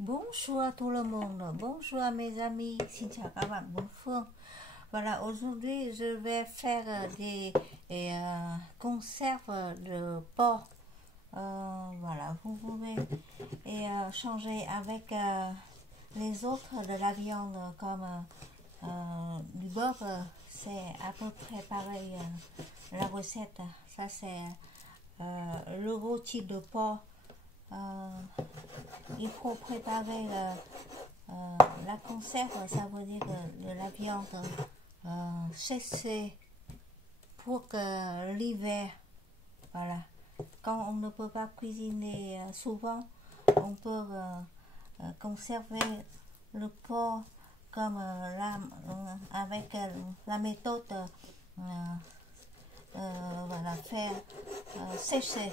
Bonjour à tout le monde, bonjour à mes amis, xin chào các bạn bốn phương. Voilà, aujourd'hui je vais faire des conserves de porc. Voilà, vous pouvez changer avec les autres de la viande comme du beurre, c'est à peu près pareil la recette. Ça c'est le rôti de porc. Il faut préparer la conserve, ça veut dire de la viande séchée pour que l'hiver, voilà. Quand on ne peut pas cuisiner souvent, on peut conserver le porc comme avec la méthode voilà, faire sécher.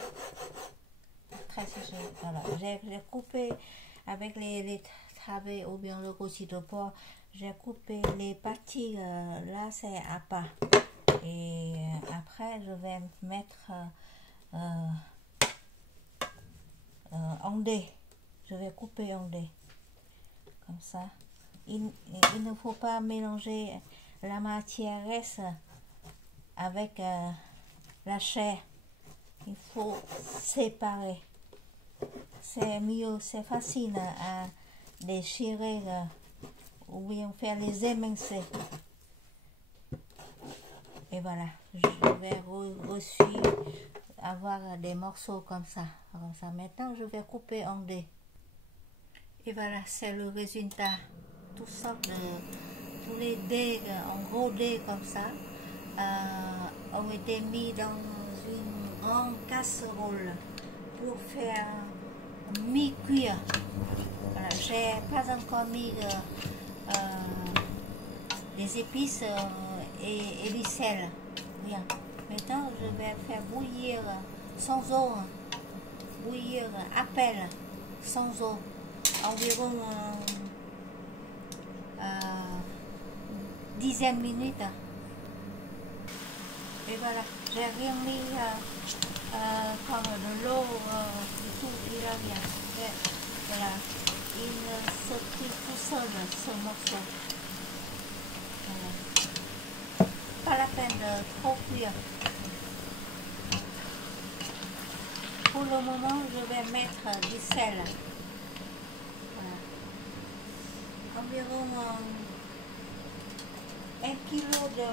Très séché. Voilà. J'ai coupé avec les travées ou bien le rôti de porc, j'ai coupé les parties, là c'est à part. Et après je vais mettre en dés. Je vais couper en dés. Comme ça. Il ne faut pas mélanger la matière reste avec la chair. Il faut séparer. C'est mieux, c'est facile à déchirer ou bien faire les émincer. Et voilà, je vais aussi avoir des morceaux comme ça. Alors ça, maintenant je vais couper en dés. Et voilà, c'est le résultat. Toutes sortes de, tous les dés, en gros dés comme ça, ont été mis dans une grande casserole pour faire mi-cuire. Voilà, j'ai pas encore mis des épices et du sel. Bien. Maintenant, je vais faire bouillir sans eau, bouillir à peine sans eau, environ 10 minutes. Et voilà, j'ai rien mis comme de l'eau, du tout, il n'y a rien. Et voilà, il se cuit tout seul ce morceau. Voilà. Pas la peine de trop cuire. Pour le moment, je vais mettre du sel. Voilà. Environ 1 kilo de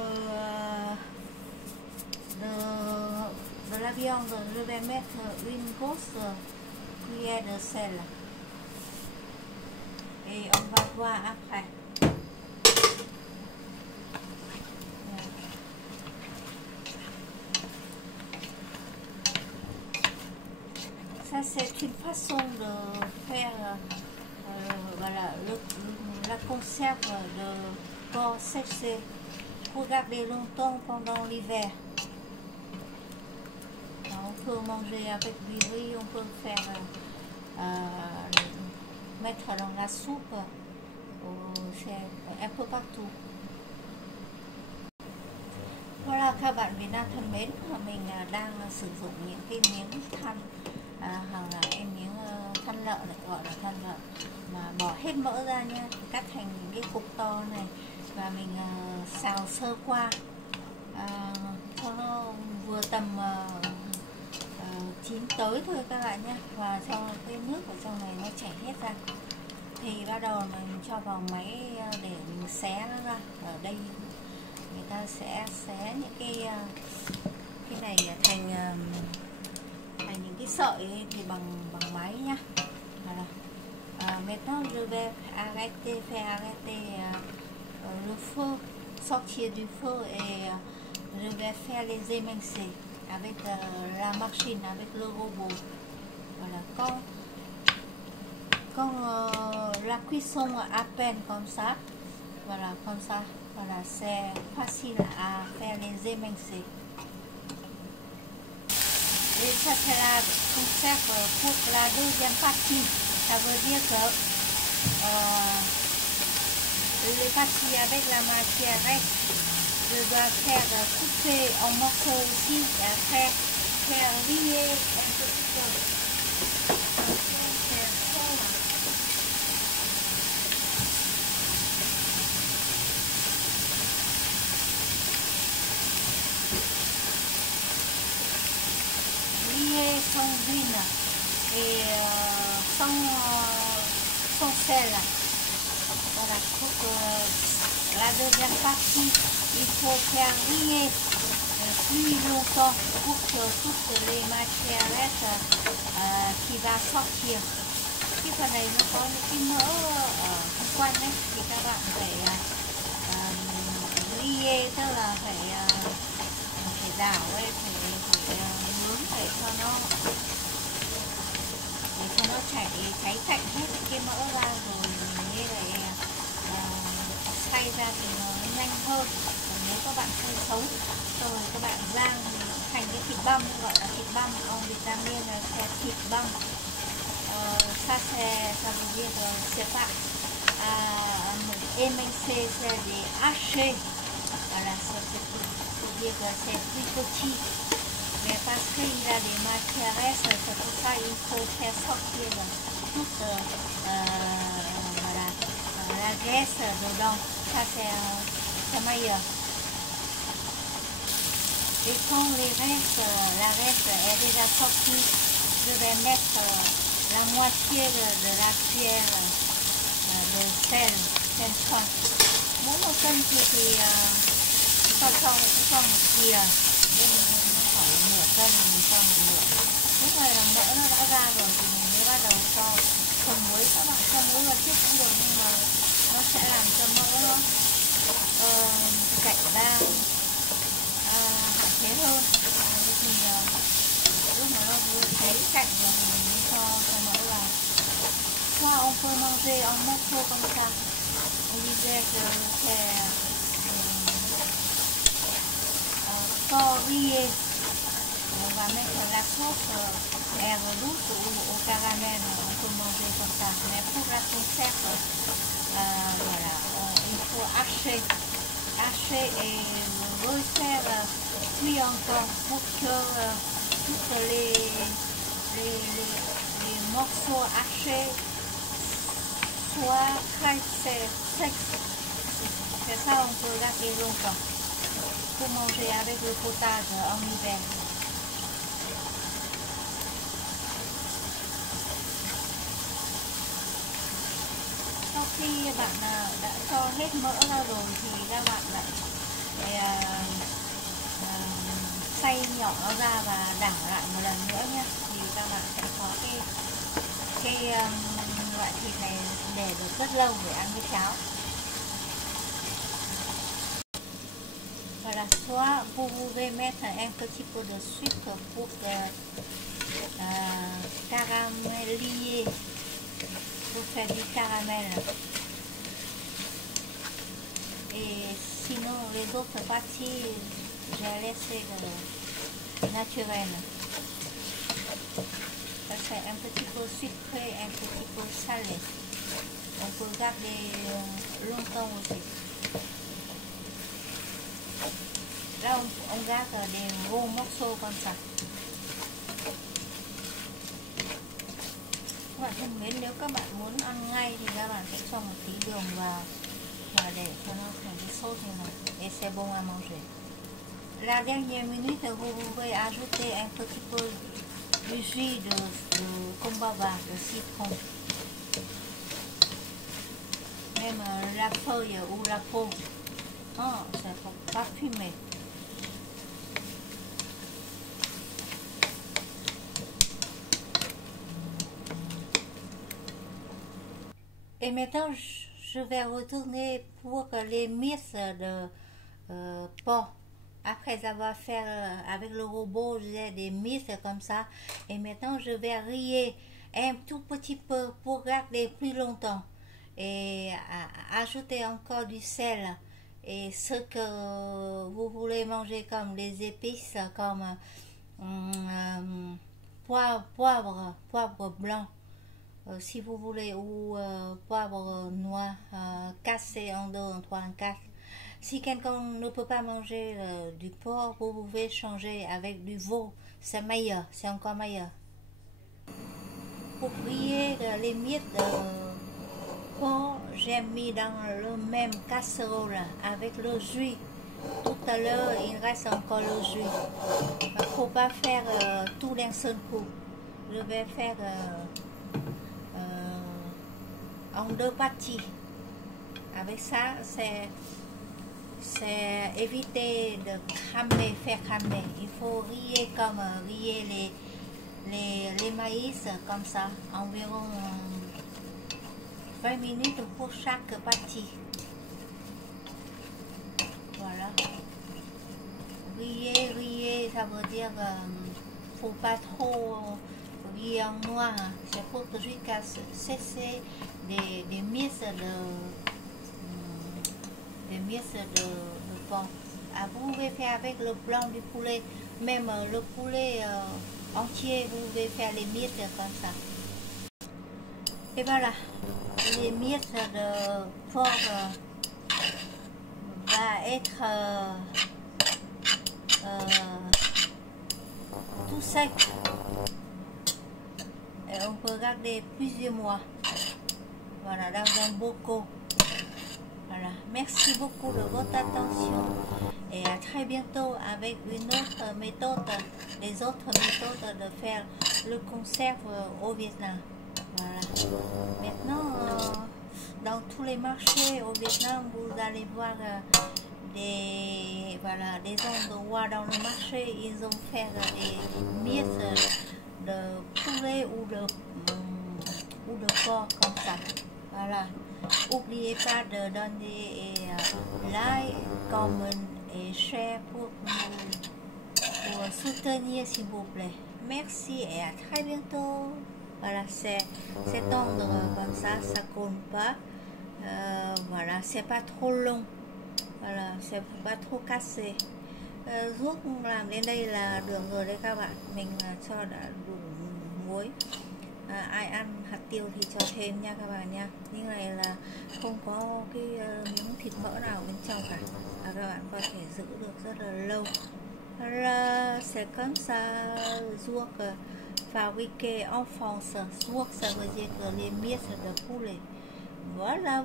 la viande, je vais mettre une grosse cuillère de sel. Et on va voir après. Ça, c'est une façon de faire voilà, la conserve de porc séché pour garder longtemps pendant l'hiver. On peut manger avec du riz, on peut faire mettre dans la soupe, c'est un peu partout. Voilà các bạn Việt Nam thân mến, mình đang sử dụng những cái miếng than hoặc là cái miếng than lợn, gọi là than lợn, mà bỏ hết mỡ ra nha, cắt thành những cái cục to này và mình xào sơ qua cho nó vừa tầm chín tới thôi các bạn nhé, và cho cái nước ở trong này nó chảy hết ra thì bắt đầu mình cho vào máy để mình xé nó ra. Ở đây người ta sẽ xé những cái này thành những cái sợi thì bằng máy nhá. Voilà. Maintenant je vais faire arrêter le feu, sortir du feu et je vais faire les émincer avec la machine, avec le robot. Voilà. Quand la cuisson à peine comme ça, voilà, comme ça, voilà, c'est facile à faire les émincer. Et ça c'est la conserve pour la deuxième partie. Ça veut dire que les parties avec la matière reste, je dois faire couper en morceaux aussi et après faire lier un petit peu. sel. Voilà, pour la deuxième partie, il faut faire griller plus longtemps pour que toutes les matières qui va sortir. Cái phần này nó có những cái mỡ ở xung quanh ấy, thì các bạn phải griller, tức là phải đảo ấy, phải nướng để cho nó cháy sạch hết cái mỡ ra, rồi như vậy xay ra thì nó nhanh hơn. Còn nếu các bạn xay sống rồi các bạn rang thì thành cái thịt băm, gọi là thịt băm. En vietnamien là thịt băm. Ça veut dire c'est pas émincé, c'est des hachés. Voilà, ça veut dire que c'est plus petit. Mais parce qu'il a des matières, c'est pour ça il faut faire sortir toute voilà, la graisse dedans. Ça c'est meilleur. Et quand la graisse est déjà sortie, je vais mettre la moitié de la cuillère de sel son. Mỗi một cân thì cho một thìa, nên nó khoảng nửa cân mình cho một nửa. Lúc này là mỡ nó đã ra rồi thì mình mới bắt đầu cho phần muối. Các bạn cho muối vào trước cũng được, nhưng mà nó sẽ làm cho mỡ nó chảy ra hạn chế hơn. Thì lúc mà nó cháy cạnh rồi thì mình mới cho mỡ vào. Soit on peut manger en morceaux comme ça. On disait que c'est fort grillé. On va mettre la sauce herbe douce ou au caramel. On peut manger comme ça. Mais pour la conserve, voilà, il faut hacher et refaire cuire encore pour que tous les morceaux hachés soient très secs. C'est ça, on peut garder longtemps pour manger avec le potage en hiver. Sau khi bạn đã cho hết mỡ ra rồi thì các bạn lại xay nhỏ nó ra và đảo lại một lần nữa nhé. Thì các bạn sẽ có cái loại thịt này để được rất lâu để ăn với cháo. Voilà, soit vous pouvez mettre un petit peu de sucre pour caraméliser, pour faire du caramel. Et sinon, les autres parties, j'ai laissé naturel. Ça c'est un petit peu sucré, un petit peu salé. On peut garder longtemps aussi. Là on garde des gros morceaux comme ça. Các bạn thân mến, nếu các bạn muốn ăn ngay thì các bạn sẽ cho một tí đường vào và để cho nó thành cái sốt như này. Et c'est bon à manger. La dernière minute, vous pouvez ajouter un petit peu du jus de combava, de citron. Même la feuille ou la peau. Oh, ça faut pas fumer. Et maintenant, je vais retourner pour les miches de porc. Après avoir fait avec le robot, j'ai des miches comme ça. Et maintenant, je vais riller un tout petit peu pour garder plus longtemps. Et ajouter encore du sel. Et ce que vous voulez manger comme les épices, comme poivre blanc. Si vous voulez, ou poivre noir cassé en 2, en 3, en 4. Si quelqu'un ne peut pas manger du porc, vous pouvez changer avec du veau. C'est meilleur, c'est encore meilleur. Pour griller les miettes de porc, j'ai mis dans le même casserole avec le jus. Tout à l'heure, il reste encore le jus. Il ne faut pas faire tout d'un seul coup. Je vais faire en deux parties. Avec ça, c'est éviter de cramer, faire cramer. Il faut riller comme riller les maïs comme ça, environ 20 minutes pour chaque partie. Voilà. Riller, ça veut dire faut pas trop riller en noir. C'est pour que jusqu'à cesser des miches de porc. Vous pouvez faire avec le blanc du poulet, même le poulet entier, vous pouvez faire les miettes comme ça. Et voilà, les miettes de porc va être tout sec. Et on peut garder plusieurs mois. Voilà, dans un bocal. Voilà, merci beaucoup de votre attention et à très bientôt avec une autre méthode, les autres méthodes de faire le conserve au Vietnam. Voilà. Maintenant, dans tous les marchés au Vietnam, vous allez voir des endroits dans le marché, ils ont fait des miettes de poulet ou de porc comme ça. Voilà. N'oubliez pas de donner like, comment et share pour soutenir s'il vous plaît. Merci et à très bientôt. Voilà, c'est tendre comme ça colle pas. Voilà, c'est pas trop long. Voilà, c'est pas trop cassé. Ruốc làm đến đây là được rồi đấy các bạn. Mình cho đã đủ muối. Ai ăn hạt tiêu thì cho thêm nha các bạn nha. Như này là không có cái miếng thịt mỡ nào bên trong cả. Các bạn có thể giữ được rất là lâu. C'est comme ça, ruốc fabriqué en France. Ruốc ça veut dire que les miettes de poulet. Voilà,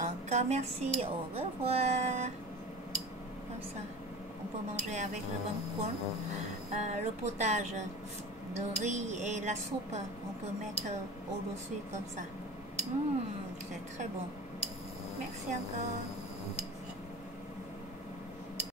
encore merci, au revoir. Comme ça, on peut manger avec le bánh cuốn, le potage de riz et la soupe, on peut mettre au-dessus comme ça. C'est très bon. Merci encore.